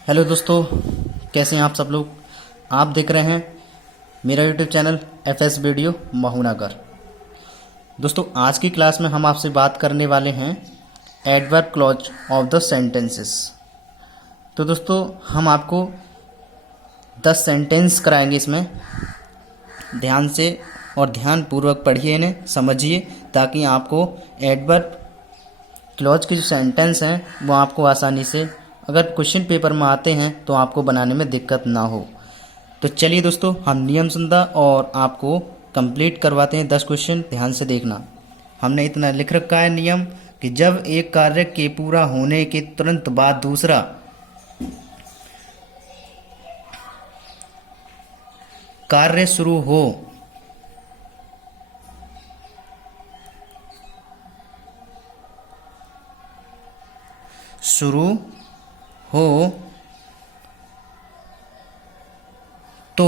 Hello दोस्तों, कैसे हैं आप सब लोग। आप देख रहे हैं मेरा यूट्यूब चैनल एफएस वीडियो महुनागर। दोस्तों, आज की क्लास में हम आपसे बात करने वाले हैं adverb clause of the sentences. तो दोस्तों, हम आपको 10 सेंटेंस कराएंगे। इसमें ध्यान से और ध्यानपूर्वक पढ़िए, इन्हें समझिए, ताकि आपको एडवर्ब क्लॉज के जो सेंटेंस हैं वो आपको आसानी से, अगर क्वेश्चन पेपर में आते हैं तो आपको बनाने में दिक्कत ना हो। तो चलिए दोस्तों, हम नियम संहिता और आपको कंप्लीट करवाते हैं 10 क्वेश्चन। ध्यान से देखना। हमने इतना लिख रखा है नियम कि जब एक कार्य के पूरा होने के तुरंत बाद दूसरा कार्य शुरू हो तो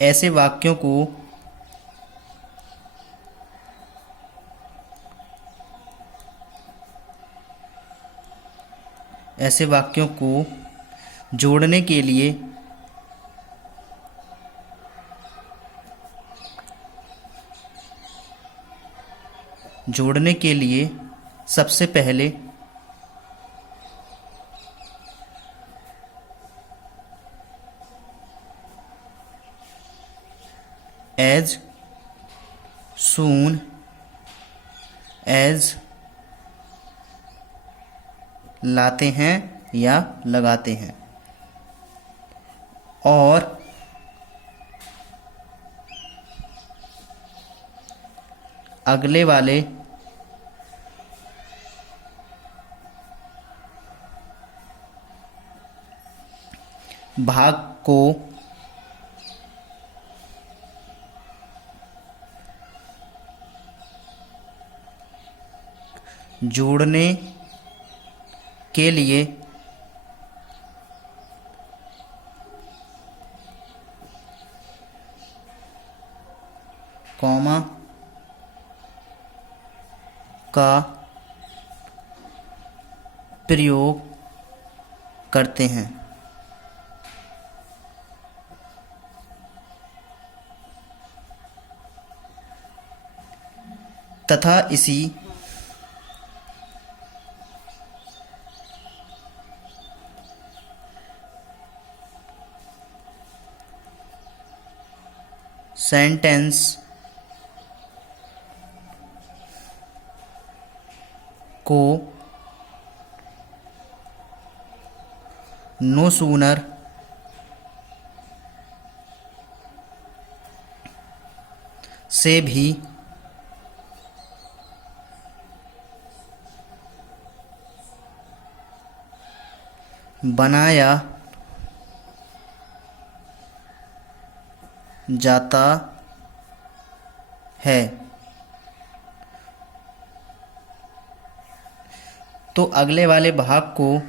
ऐसे वाक्यों को जोड़ने के लिए सबसे पहले as soon as लाते हैं या लगाते हैं, और अगले वाले भाग को जोड़ने के लिए कॉमा का प्रयोग करते हैं, तथा इसी सेंटेंस को नो सूनर से भी बनाया जाता है। तो अगले वाले भाग को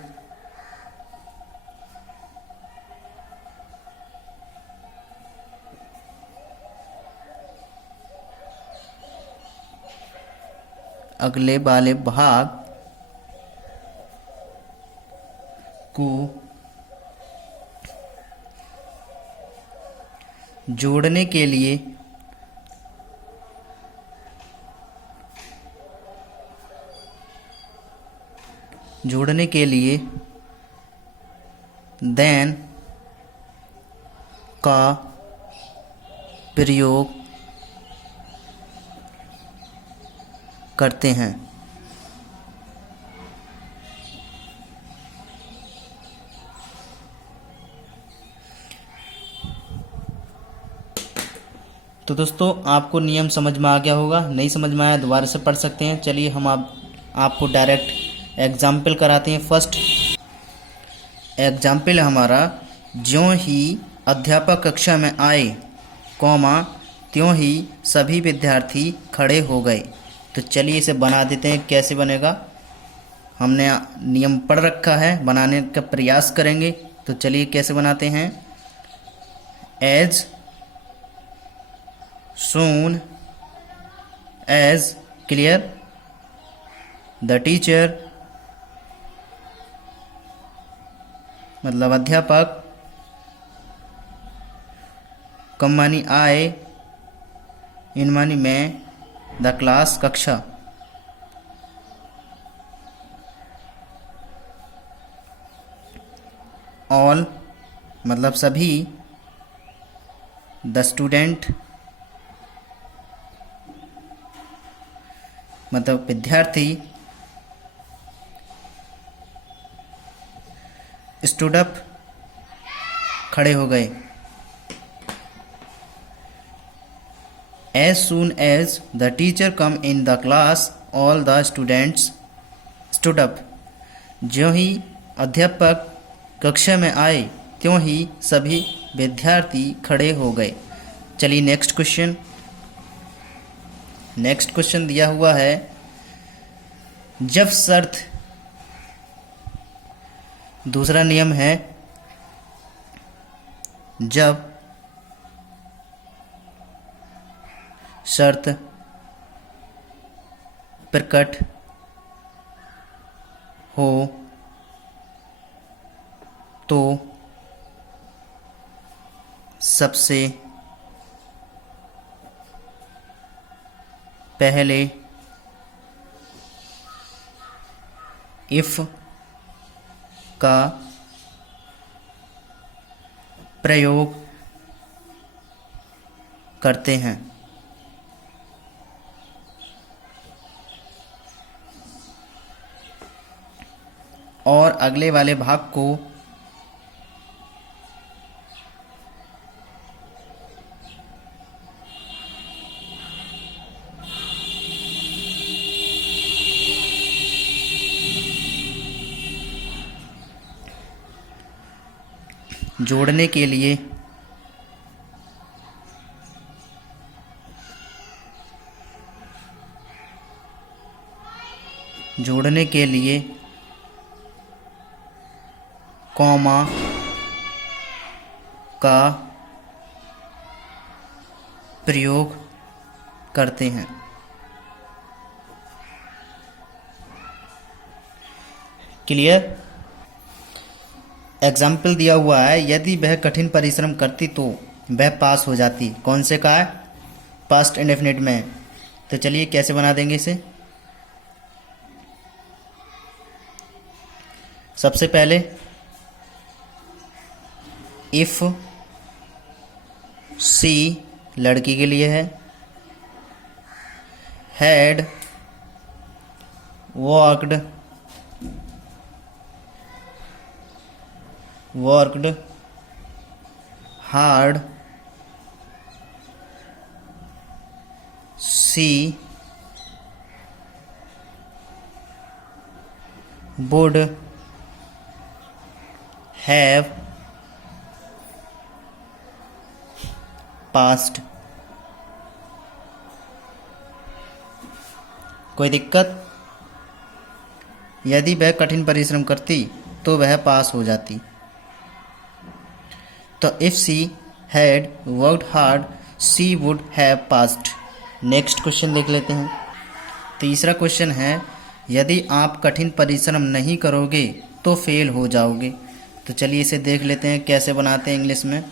जोड़ने के लिए देन का प्रयोग करते हैं। तो दोस्तों, आपको नियम समझ में आ गया होगा। नहीं समझ में आया दोबारा से पढ़ सकते हैं। चलिए, हम आपको डायरेक्ट एग्जाम्पल कराते हैं। फर्स्ट एग्जाम्पल है हमारा, ज्यों ही अध्यापक कक्षा में आए, त्यों ही सभी विद्यार्थी खड़े हो गए। तो चलिए इसे बना देते हैं। कैसे बनेगा, हमने नियम पढ़ रखा है, बनाने का प्रयास करेंगे। तो चलिए कैसे बनाते हैं। As soon as clear the teacher मतलब अध्यापक, कम मानी आए, इन मानी मैं, द क्लास कक्षा। ऑल मतलब सभी, द स्टूडेंट मतलब विद्यार्थी, स्टूड अप खड़े हो गए। As soon as the teacher come in the class all the students stood up. ज्यों ही अध्यापक कक्षा में आए त्यों ही सभी विद्यार्थी खड़े हो गए। चलिए नेक्स्ट क्वेश्चन। नेक्स्ट क्वेश्चन दिया हुआ है, जब शर्त, दूसरा नियम है जब शर्त प्रकट हो तो सबसे पहले इफ का प्रयोग करते हैं। और अगले वाले भाग को जोड़ने के लिए कॉमा का प्रयोग करते हैं। क्लियर? एग्जाम्पल दिया हुआ है, यदि वह कठिन परिश्रम करती तो वह पास हो जाती। कौन से का है? पास्ट इंडेफिनिट में। तो चलिए कैसे बना देंगे इसे। सबसे पहले इफ सी लड़की के लिए है, had worked hard, she would have passed। कोई दिक्कत? यदि वह कठिन परिश्रम करती तो वह पास हो जाती। तो if she had worked hard she would have passed. Next question देख लेते हैं। तीसरा क्वेश्चन है, यदि आप कठिन परिश्रम नहीं करोगे तो फेल हो जाओगे। तो चलिए इसे देख लेते हैं कैसे बनाते हैं इंग्लिश में।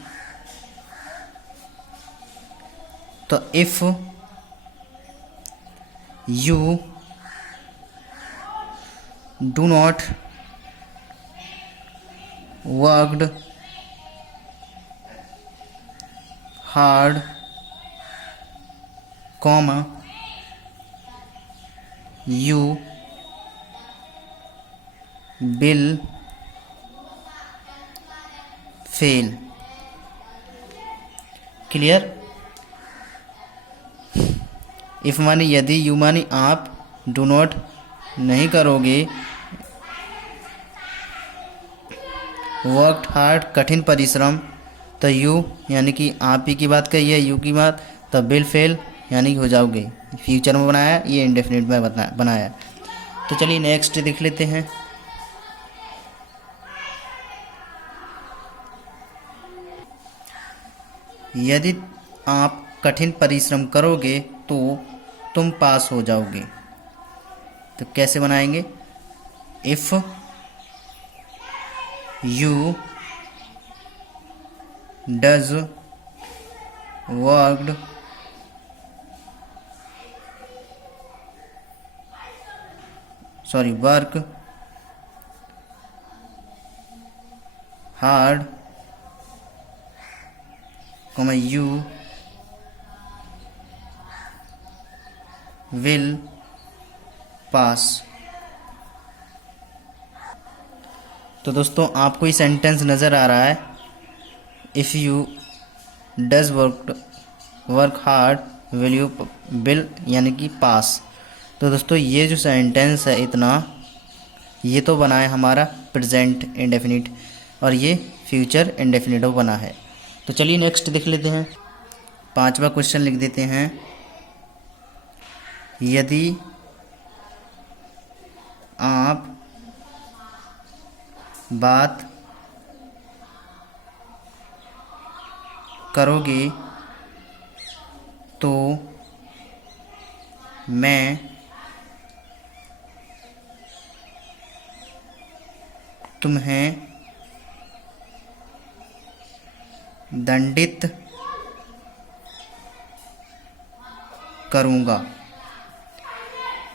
तो if you do not worked hard comma you will fail. Clear? If मानी यदि, यू मानी आप, डू नॉट नहीं करोगे, वर्कड हार्ड कठिन परिश्रम, तो यू यानी कि आप ही की बात कही है, यू की बात, तो विल फेल यानी कि हो जाओगे। फ्यूचर में बनाया, ये इंडेफिनिट में बनाया। तो चलिए नेक्स्ट देख लेते हैं। यदि आप कठिन परिश्रम करोगे तो तुम पास हो जाओगे। तो कैसे बनाएंगे? If you does worked work hard, you will pass. तो दोस्तों आपको ये सेंटेंस नज़र आ रहा है, if you does work hard will you will, यानी कि पास। तो दोस्तों ये जो सेंटेंस है इतना, ये तो बना है हमारा प्रेजेंट इंडेफिनिट और ये फ्यूचर इंडेफिनिट बना है। तो चलिए नेक्स्ट देख लेते हैं। 5वां क्वेश्चन लिख देते हैं, यदि आप बात करोगे तो मैं तुम्हें दंडित करूँगा।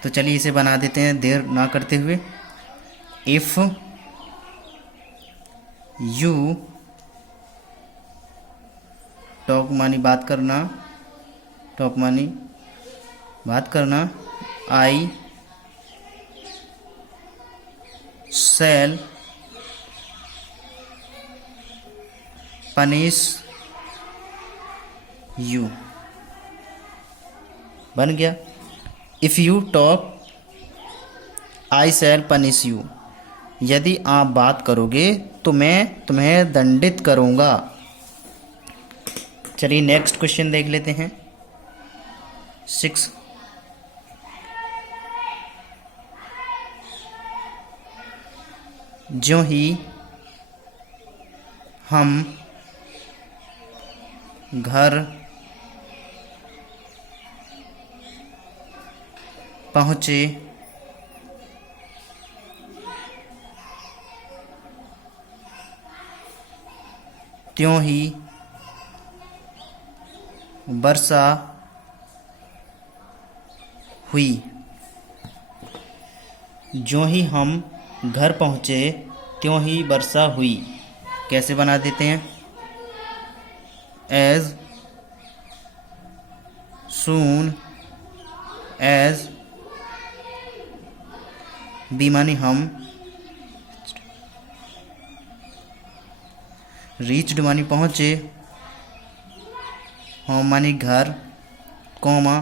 तो चलिए इसे बना देते हैं देर ना करते हुए। इफ़ यू टॉक मानी बात करना, टॉक मानी बात करना, आई शैल पनिश यू। बन गया। If you talk I shall punish you, यदि आप बात करोगे तो मैं तुम्हें दंडित करूँगा। चलिए नेक्स्ट क्वेश्चन देख लेते हैं। 6, ज्यों ही हम घर पहुँचे त्यों ही वर्षा हुई। ज्यों ही हम घर पहुँचे त्यों ही वर्षा हुई। कैसे बना देते हैं, एज सून एज, बी मानी हम, रीच्ड मानी पहुँचे, होम मानी घर, कॉमा,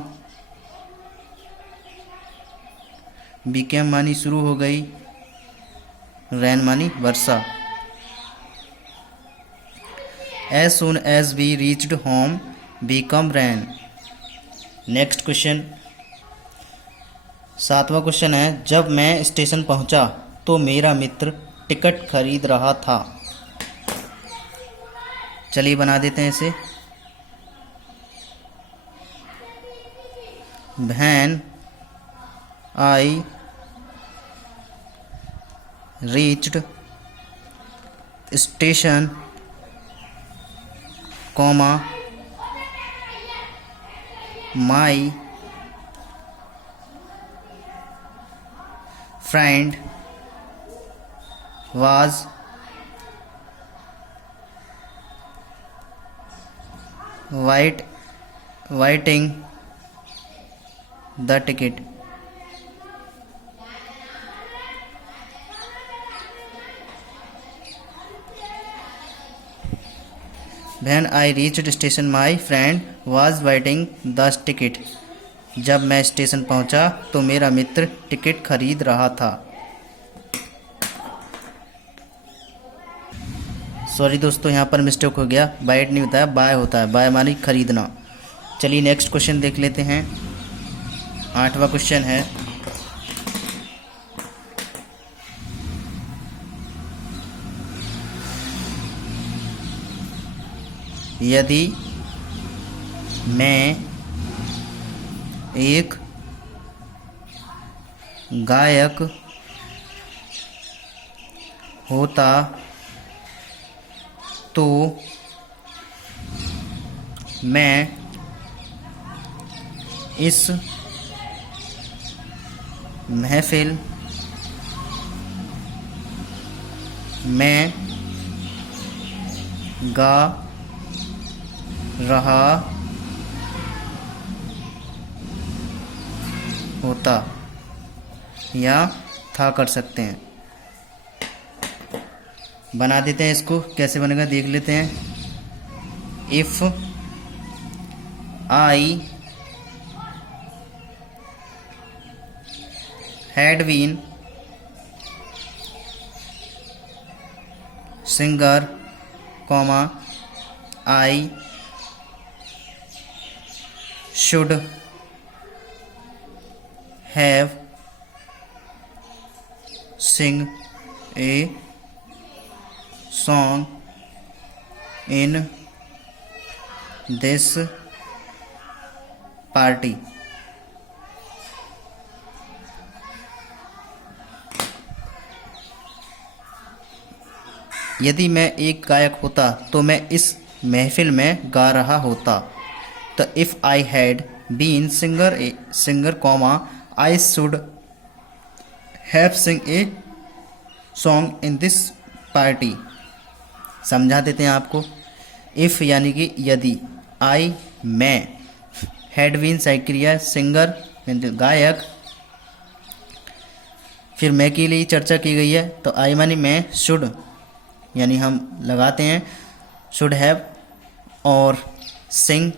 बीकेम मानी शुरू हो गई, रैन मानी वर्षा। As soon as we reached home become rain. Next question 7वां क्वेश्चन है, जब मैं स्टेशन पहुंचा तो मेरा मित्र टिकट खरीद रहा था। चलिए बना देते हैं इसे। When I reached station, comma, my friend was waiting the ticket। When I reached station, my friend was waiting the ticket। जब मैं स्टेशन पहुंचा तो मेरा मित्र टिकट खरीद रहा था। सॉरी दोस्तों, यहाँ पर मिस्टेक हो गया, बाइट नहीं होता है, बाय होता है। बाय मानी खरीदना। चलिए नेक्स्ट क्वेश्चन देख लेते हैं। 8वां क्वेश्चन है, यदि मैं एक गायक होता तो मैं इस महफिल में गा रहा होता या था कर सकते हैं। बना देते हैं इसको, कैसे बनेगा देख लेते हैं। If I had been singer comma I should have sing a song in this party। यदि मैं एक गायक होता तो मैं इस महफिल में गा रहा होता। तो if I had been singer comma I should have sing a song in this party. समझा देते हैं आपको। इफ़ यानी कि यदि, आई मैं, हैड बीन सहायक क्रिया, सिंगर गायक, फिर मैं के लिए चर्चा की गई है तो आई मानी मैं, शुड यानी हम लगाते हैं शुड हैव, और सिंग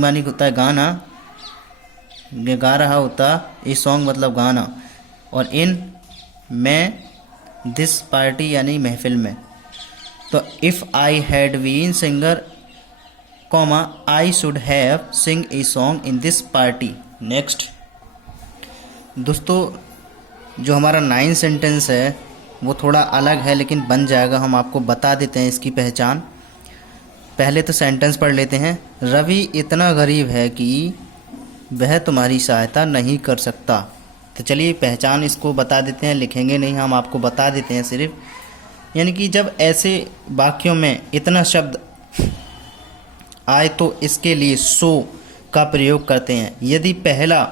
मानी होता है गाना, गा रहा होता, ये सॉन्ग मतलब गाना, और इन मैं दिस पार्टी यानी महफिल में। तो if I had been singer comma I should have sing a song in this party. Next दोस्तों, जो हमारा 9 सेंटेंस है वो थोड़ा अलग है लेकिन बन जाएगा, हम आपको बता देते हैं इसकी पहचान। पहले तो सेंटेंस पढ़ लेते हैं। रवि इतना गरीब है कि वह तुम्हारी सहायता नहीं कर सकता। तो चलिए पहचान इसको बता देते हैं, लिखेंगे नहीं, हम आपको बता देते हैं सिर्फ। यानी कि जब ऐसे वाक्यों में इतना शब्द आए तो इसके लिए सो का प्रयोग करते हैं। यदि पहला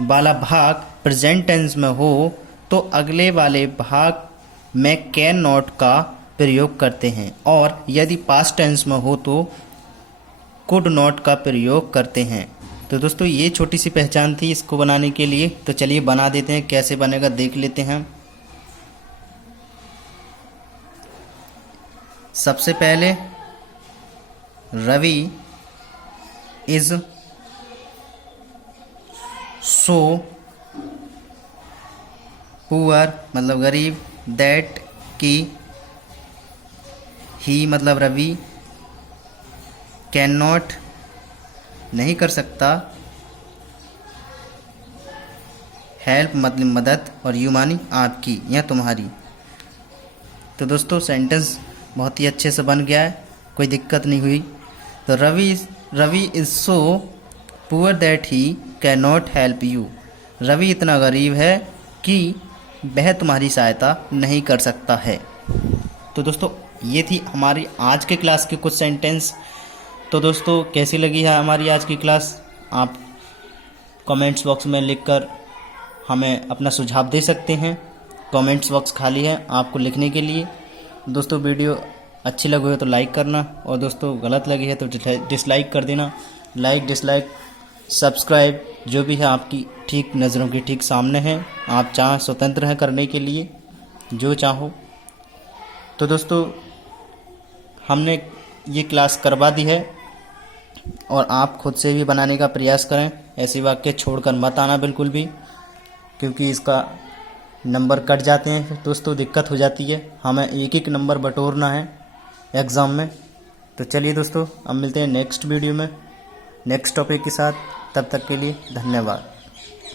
वाला भाग प्रेजेंट टेंस में हो तो अगले वाले भाग में कैन नॉट का प्रयोग करते हैं, और यदि पास्ट टेंस में हो तो कुड नॉट का प्रयोग करते हैं। तो दोस्तों ये छोटी सी पहचान थी इसको बनाने के लिए। तो चलिए बना देते हैं, कैसे बनेगा देख लेते हैं। सबसे पहले रवि इज सो पुअर मतलब गरीब, दैट की ही मतलब रवि, कैन नॉट नहीं कर सकता, हेल्प मतलब मदद, और यू मानी आपकी या तुम्हारी। तो दोस्तों सेंटेंस बहुत ही अच्छे से बन गया है, कोई दिक्कत नहीं हुई। तो Ravi is so poor that he can not help you. Ravi इतना गरीब है कि वह तुम्हारी सहायता नहीं कर सकता है। तो दोस्तों ये थी हमारी आज के क्लास के कुछ सेंटेंस। तो दोस्तों कैसी लगी है हमारी आज की क्लास, आप कमेंट्स बॉक्स में लिखकर हमें अपना सुझाव दे सकते हैं। कमेंट्स बॉक्स खाली है आपको लिखने के लिए। दोस्तों वीडियो अच्छी लगी हो तो लाइक करना, और दोस्तों गलत लगी है तो डिसलाइक कर देना। लाइक डिसलाइक सब्सक्राइब जो भी है आपकी ठीक नज़रों के ठीक सामने है, आप चाहें स्वतंत्र हैं करने के लिए जो चाहो। तो दोस्तों हमने ये क्लास करवा दी है, और आप खुद से भी बनाने का प्रयास करें। ऐसे वाक्य छोड़कर मत आना बिल्कुल भी, क्योंकि इसका नंबर कट जाते हैं, फिर दोस्तों दिक्कत हो जाती है। हमें एक एक नंबर बटोरना है एग्ज़ाम में। तो चलिए दोस्तों अब मिलते हैं नेक्स्ट वीडियो में नेक्स्ट टॉपिक के साथ। तब तक के लिए धन्यवाद।